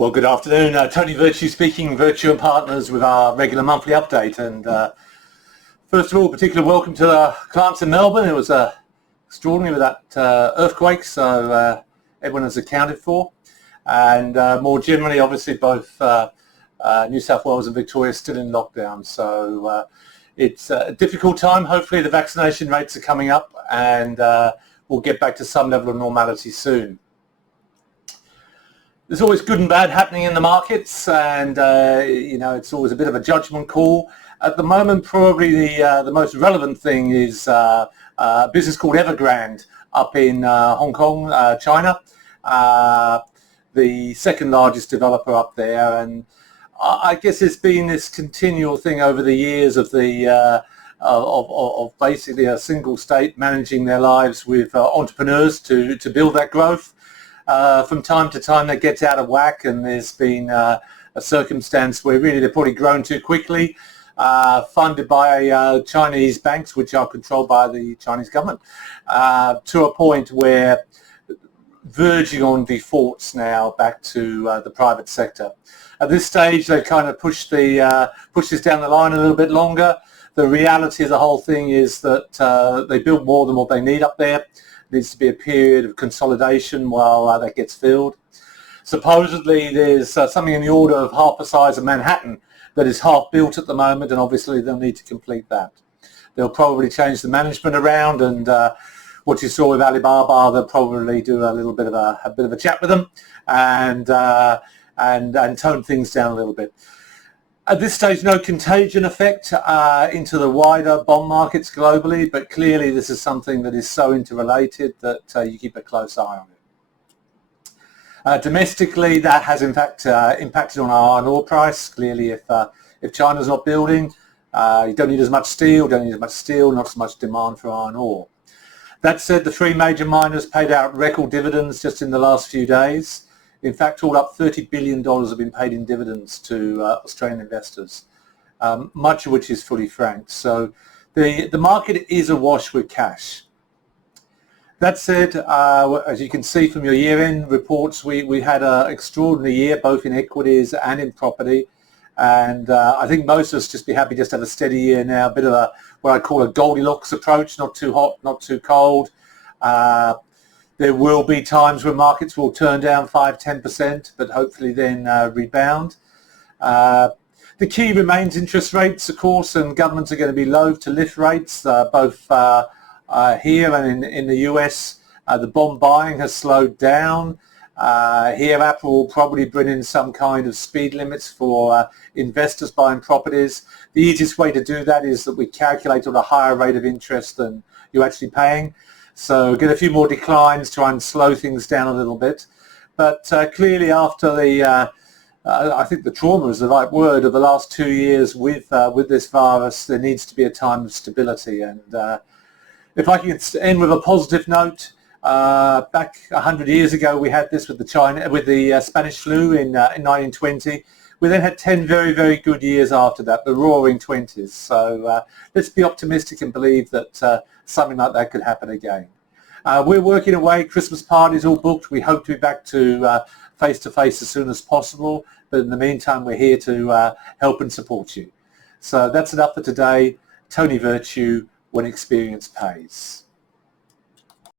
Well, good afternoon. Tony Virtue speaking, Virtue and Partners with our regular monthly update. And first of all, particular welcome to our clients in Melbourne. It was extraordinary with that earthquake, so everyone is accounted for. And more generally, obviously, both New South Wales and Victoria are still in lockdown. So it's a difficult time. Hopefully the vaccination rates are coming up and we'll get back to some level of normality soon. There's always good and bad happening in the markets, and it's always a bit of a judgment call. At the moment, probably the most relevant thing is a business called Evergrande up in Hong Kong, China, the second largest developer up there. And I guess it's been this continual thing over the years of of basically a single state managing their lives with entrepreneurs to build that growth. From time to time that gets out of whack, and there's been a circumstance where really they've probably grown too quickly, funded by Chinese banks, which are controlled by the Chinese government, to a point where verging on defaults now back to the private sector. At this stage, they've kind of pushed this down the line a little bit longer. The reality of the whole thing is that they built more than what they need up there. Needs to be a period of consolidation while that gets filled. Supposedly there's something in the order of half the size of Manhattan that is half built at the moment, and obviously they'll need to complete that. They'll probably change the management around, and what you saw with Alibaba, they'll probably do a little bit of a chat with them and tone things down a little bit. At this stage, no contagion effect into the wider bond markets globally, but clearly this is something that is so interrelated that you keep a close eye on it. Domestically, that has in fact impacted on our iron ore price. Clearly, if China's not building, you don't need as much steel, not so much demand for iron ore. That said, the three major miners paid out record dividends just in the last few days. In fact, all up $30 billion have been paid in dividends to Australian investors, much of which is fully franked. So the market is awash with cash. That said, as you can see from your year-end reports, we had an extraordinary year, both in equities and in property. And I think most of us just be happy just to have a steady year now, a bit of what I call a Goldilocks approach, not too hot, not too cold. There will be times when markets will turn down 5-10%, but hopefully then rebound. The key remains interest rates, of course, and governments are going to be loath to lift rates, both here and in the US. The bond buying has slowed down. Here, Apple will probably bring in some kind of speed limits for investors buying properties. The easiest way to do that is that we calculate on a higher rate of interest than you're actually paying. So get a few more declines, try and slow things down a little bit. But clearly after I think the trauma is the right word, of the last 2 years with this virus, there needs to be a time of stability. And if I can end with a positive note, back 100 years ago we had this with the Spanish flu in 1920. We then had 10 very, very good years after that, the roaring 20s. So let's be optimistic and believe that something like that could happen again. We're working away, Christmas parties all booked. We hope to be back to face-to-face as soon as possible. But in the meantime, we're here to help and support you. So that's enough for today. Tony Virtue, when experience pays.